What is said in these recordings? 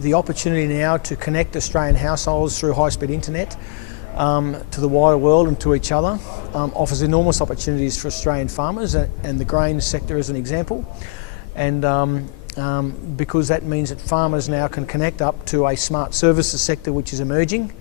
the opportunity now to connect Australian households through high-speed internet to the wider world and to each other offers enormous opportunities for Australian farmers and the grain sector as an example. And because that means that farmers now can connect up to a smart services sector which is emerging,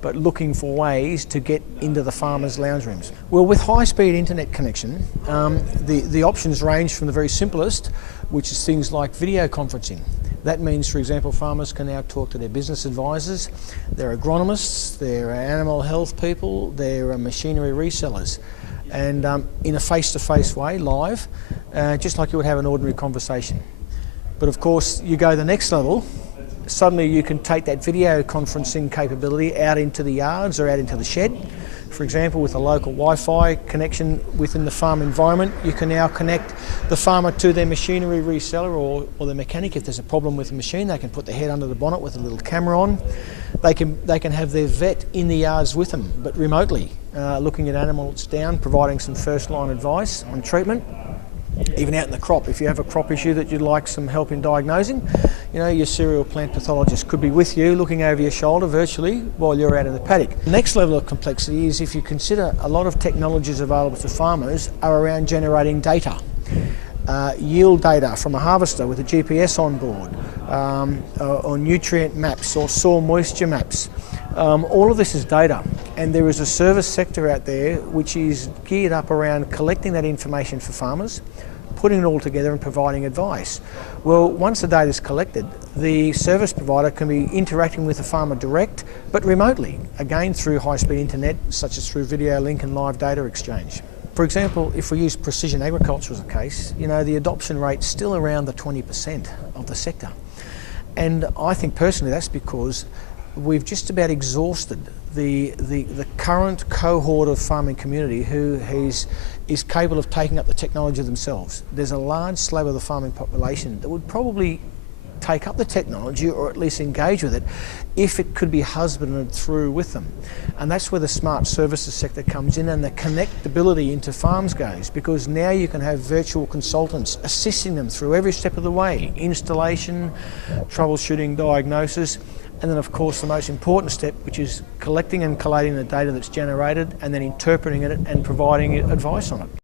but looking for ways to get into the farmers' lounge rooms. Well, with high-speed internet connection, the options range from the very simplest, which is things like video conferencing. That means, for example, farmers can now talk to their business advisors, their agronomists, their animal health people, their machinery resellers, and in a face-to-face way, live, just like you would have an ordinary conversation. But of course, you go the next level. Suddenly you can take that video conferencing capability out into the yards or out into the shed. For example, with a local Wi-Fi connection within the farm environment, you can now connect the farmer to their machinery reseller or the mechanic. If there's a problem with the machine, they can put their head under the bonnet with a little camera on. They can have their vet in the yards with them, but remotely, looking at animals down, providing some first-line advice on treatment. Even out in the crop, if you have a crop issue that you'd like some help in diagnosing, you know, your cereal plant pathologist could be with you looking over your shoulder virtually while you're out in the paddock. The next level of complexity is if you consider a lot of technologies available to farmers are around generating data. Yield data from a harvester with a GPS on board, or nutrient maps or soil moisture maps. All of this is data, and there is a service sector out there which is geared up around collecting that information for farmers, putting it all together and providing advice. Well, once the data is collected, the service provider can be interacting with the farmer direct, but remotely, again through high-speed internet, such as through video link and live data exchange. For example, if we use precision agriculture as a case, you know, the adoption rate's still around the 20% of the sector. And I think personally that's because we've just about exhausted the current cohort of farming community who is capable of taking up the technology themselves. There's a large slab of the farming population that would probably take up the technology or at least engage with it if it could be husbanded through with them. And that's where the smart services sector comes in and the connectability into farms goes, because now you can have virtual consultants assisting them through every step of the way, installation, troubleshooting, diagnosis, and then of course the most important step, which is collecting and collating the data that's generated and then interpreting it and providing advice on it.